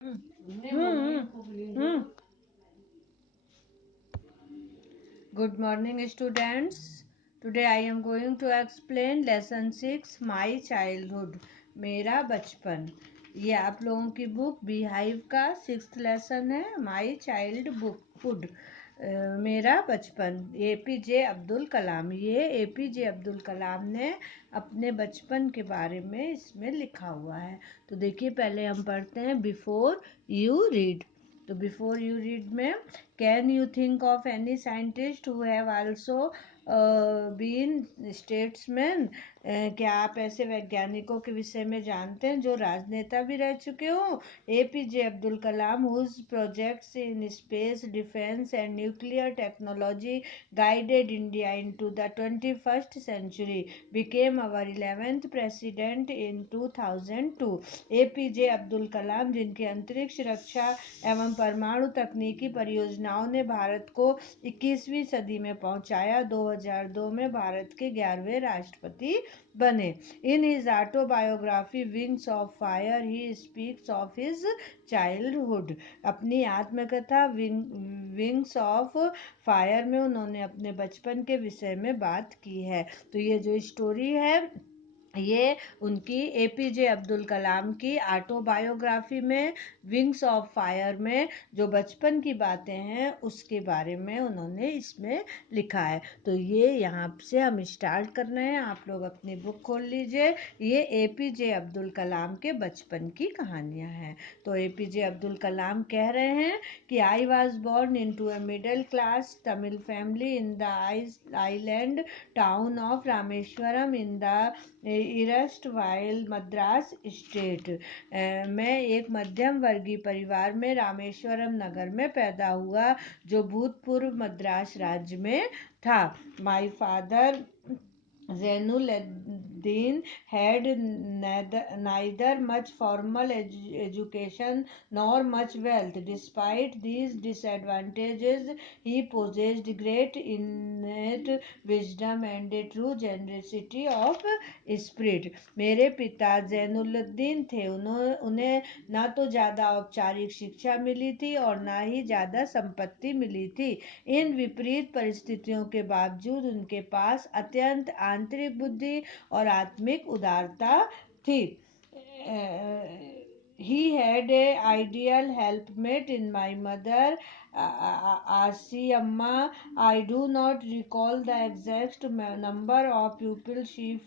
Good morning, students. Today I am going to explain lesson 6 My Childhood. मेरा बचपन. ये आप लोगों की बुक बीहाइव का 6th लेसन है. My child hood. मेरा बचपन. एपीजे अब्दुल कलाम. ये एपीजे अब्दुल कलाम ने अपने बचपन के बारे में इसमें लिखा हुआ है. तो देखिए, पहले हम पढ़ते हैं बिफोर यू रीड. तो बिफोर यू रीड में can you think of any scientist who have also been statesman. क्या आप ऐसे वैज्ञानिकों के विषय में जानते हैं जो राजनेता भी रह चुके हो? APJ Abdul Kalam whose projects in space defence and nuclear technology guided India into the 21st century became our 11th president in 2002. APJ Abdul Kalam, जिनकी अंतरिक्ष रक्षा एवं परमाणु तकनीकी परियोजनाओं ने भारत को 21वीं सदी में पहुंचाया, 2002 में भारत के 11वें राष्ट्रपति बने. In his autobiography wings of fire he speaks of his childhood. अपनी आत्मकथा विंग्स ऑफ फायर में उन्होंने अपने बचपन के विषय में बात की है. तो ये जो स्टोरी है ये उनकी एपीजे अब्दुल कलाम की ऑटोबायोग्राफी में विंग्स ऑफ फायर में जो बचपन की बातें हैं उसके बारे में उन्होंने इसमें लिखा है. तो ये यहाँ से हम स्टार्ट कर रहे हैं. आप लोग अपनी बुक खोल लीजिए. ये एपीजे अब्दुल कलाम के बचपन की कहानियाँ हैं. तो एपीजे अब्दुल कलाम कह रहे हैं कि I was born into a middle class Tamil family in the island town of Rameswaram in the erstwhile Madras state. मैं एक मध्यम वर्गीय परिवार में रामेश्वरम नगर में पैदा हुआ जो भूतपूर्व मद्रास राज्य में था. My father Zainuddin had neither much formal education nor much wealth. Despite these disadvantages, he possessed great innate wisdom and a true generosity of spirit. मेरे पिता जैनुलुद्दीन थे. उन्हें ना तो ज़्यादा औपचारिक शिक्षा मिली थी और ना ही ज़्यादा संपत्ति मिली थी. इन विपरीत परिस्थितियों के बावजूद उनके पास अत्यंत आंतरिक बुद्धि और आत्मिक उदारता थी. He had a ideal helpmate in my mother, Asi Amma. I do not recall the exact number of pupils she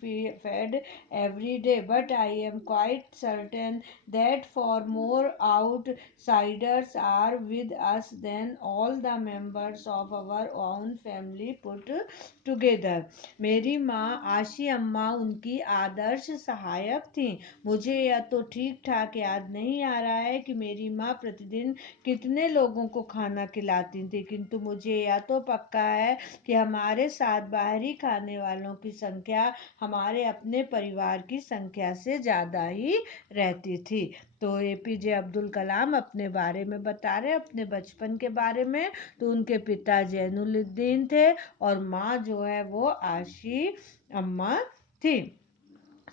fed every day, but I am quite certain that far more outsiders are with us than all the members of our own family put together. मेरी माँ आशी अम्मा उनकी आदर्श सहायक थी. मुझे यह तो ठीक ठाक याद नहीं आ रहा है कि मेरी माँ प्रतिदिन कितने लोगों को खाना खिलाती थी, किंतु मुझे यह तो पक्का है कि हमारे साथ बाहरी खाने वालों की संख्या हमारे अपने परिवार की संख्या से ज़्यादा ही रहती थी. तो एपीजे अब्दुल कलाम अपने बारे में बता रहे हैं, अपने बचपन के बारे में. तो उनके पिता जैनुलुद्दीन थे और माँ जो है वो आशी अम्मा थी.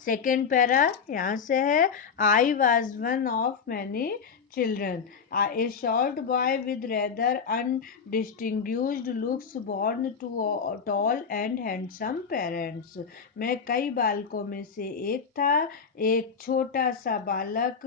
सेकेंड पैरा यहाँ से है. I was one of many children, a short boy with rather undistinguished looks born to tall and handsome parents. मैं कई बालकों में से एक था. एक छोटा सा बालक,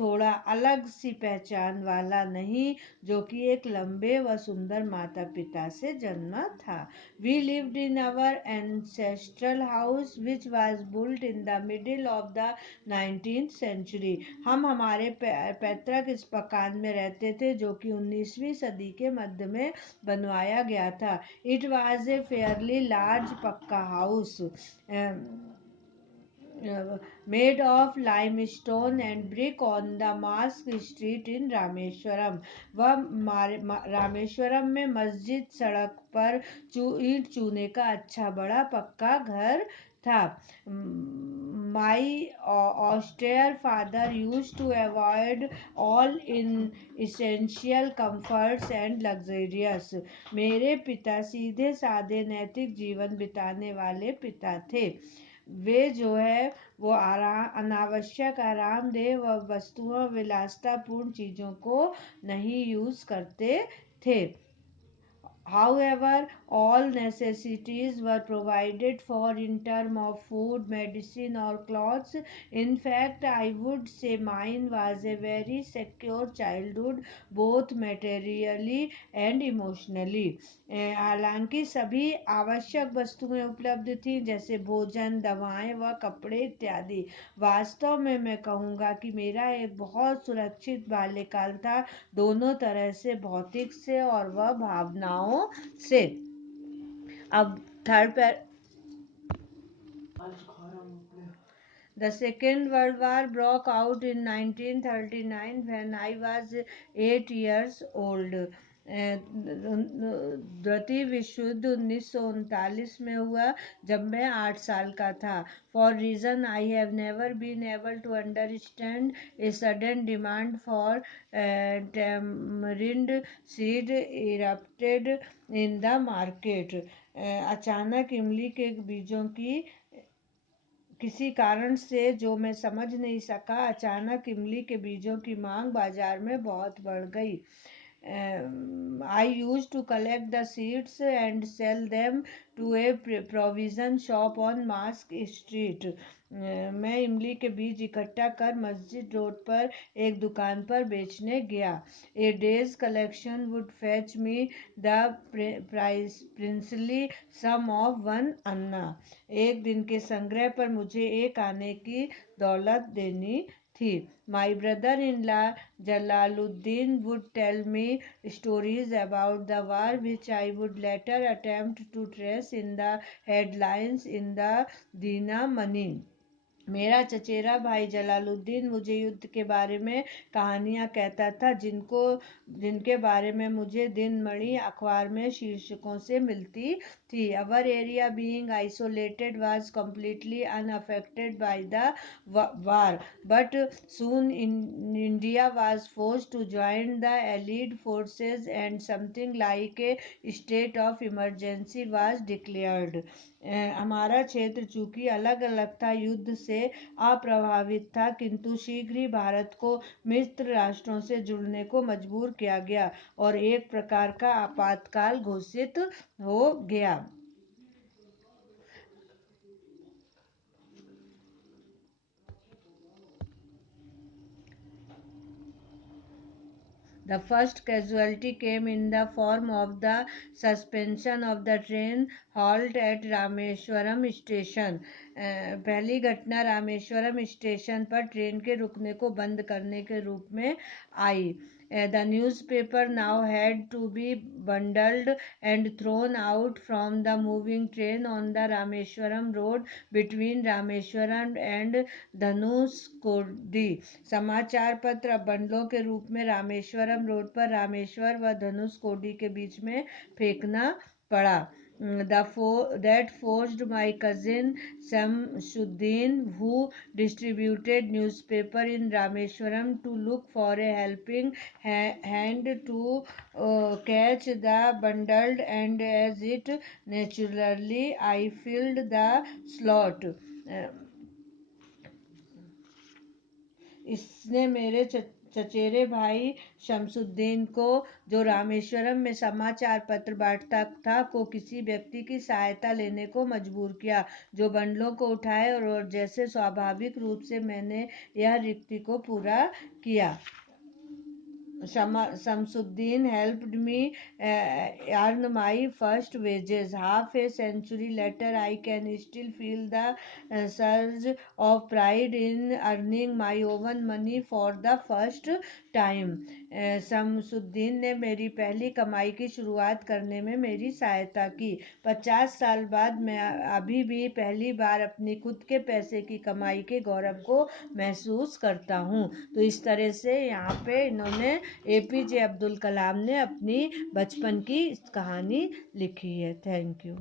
थोड़ा अलग सी पहचान वाला नहीं, जो कि एक लंबे व सुंदर माता पिता से जन्मा था. We lived in our ancestral house which was built in the middle of the 19th century. हम हमारे पैतृक इस मकान में रहते थे जो कि 19वीं सदी के मध्य में बनवाया गया था. It was a fairly large पक्का house made of limestone and brick on the Mask Street in Rameshwaram. वह रामेश्वरम में मस्जिद सड़क पर ईंट चूने का अच्छा बड़ा पक्का घर था. My austere father used to avoid all essential comforts and luxurious. मेरे पिता सीधे साधे नैतिक जीवन बिताने वाले पिता थे. वे जो है वो अनावश्यक आरामदेह व वस्तुओं विलासतापूर्ण चीज़ों को नहीं यूज़ करते थे। However, all necessities were provided for in terms of food, medicine, or clothes. In fact, I would say mine was a very secure childhood, both materially and emotionally. हालांकि सभी आवश्यक वस्तुएं उपलब्ध थीं, जैसे भोजन, दवाएं व कपड़े इत्यादि। वास्तव में मैं कहूँगा कि मेरा एक बहुत सुरक्षित बाल्यकाल था, दोनों तरह से, भौतिक से और वह भावनाओं से। अब third The Second World War broke out in 1939 when I was 8 years old. द्वितीय विश्व युद्ध 1939 में हुआ जब मैं 8 साल का था। For reason I have never been able to understand a sudden demand for tamarind seed erupted in the market. अचानक इमली के बीजों की किसी कारण से जो मैं समझ नहीं सका, अचानक इमली के बीजों की मांग बाजार में बहुत बढ़ गई। I used to collect the seeds and sell them to a provision shop on Mask Street. मैं इमली के बीज इकट्ठा कर मस्जिद रोड पर एक दुकान पर बेचने गया। A day's collection would fetch me the princely sum of 1 anna. एक दिन के संग्रह पर मुझे 1 आने की दौलत देनी थी। My brother-in-law Jalaluddin would tell me stories about the war which I would later attempt to trace in the headlines in the Dina Mani. मेरा चचेरा भाई जलालुद्दीन मुझे युद्ध के बारे में कहानियाँ कहता था, जिनके बारे में मुझे दिन मणि अखबार में शीर्षकों से मिलती थी। Our area being isolated was completely unaffected by the war, but soon India was forced to join the Allied forces and something like a state of emergency was declared. हमारा क्षेत्र चूंकि अलग अलग था, युद्ध से अप्रभावित था, किंतु शीघ्र ही भारत को मित्र राष्ट्रों से जुड़ने को मजबूर किया गया और एक प्रकार का आपातकाल घोषित हो गया। The first casualty came in the form of the suspension of the train halt at Rameshwaram station. पहली घटना रामेश्वरम स्टेशन पर ट्रेन के रुकने को बंद करने के रूप में आई। The newspaper now had to be bundled and thrown out from the moving train on the Rameshwaram road between Rameshwaram and Dhanushkodi. समाचार पत्र अब बंडलों के रूप में रामेश्वरम रोड पर रामेश्वर व धनुषकोडी के बीच में फेंकना पड़ा। That forced my cousin Shamsuddin, who distributed newspaper in Rameshwaram, to look for a helping hand to catch the bundled, and as it naturally I filled the slot. इसने मेरे चचेरे भाई शमसुद्दीन को, जो रामेश्वरम में समाचार पत्र बांटता था, को किसी व्यक्ति की सहायता लेने को मजबूर किया जो बंडलों को उठाए, और जैसे स्वाभाविक रूप से मैंने यह रिक्ति को पूरा किया। Shamsuddin helped me earn my first wages. Half a century later, I can still feel the surge of pride in earning my own money for the first time. Shamsuddin ने मेरी पहली कमाई की शुरुआत करने में मेरी सहायता की। 50 साल बाद मैं अभी भी पहली बार अपनी खुद के पैसे की कमाई के गौरव को महसूस करता हूँ। तो इस तरह से यहाँ पे इन्होंने APJ अब्दुल कलाम ने अपनी बचपन की कहानी लिखी है। Thank you.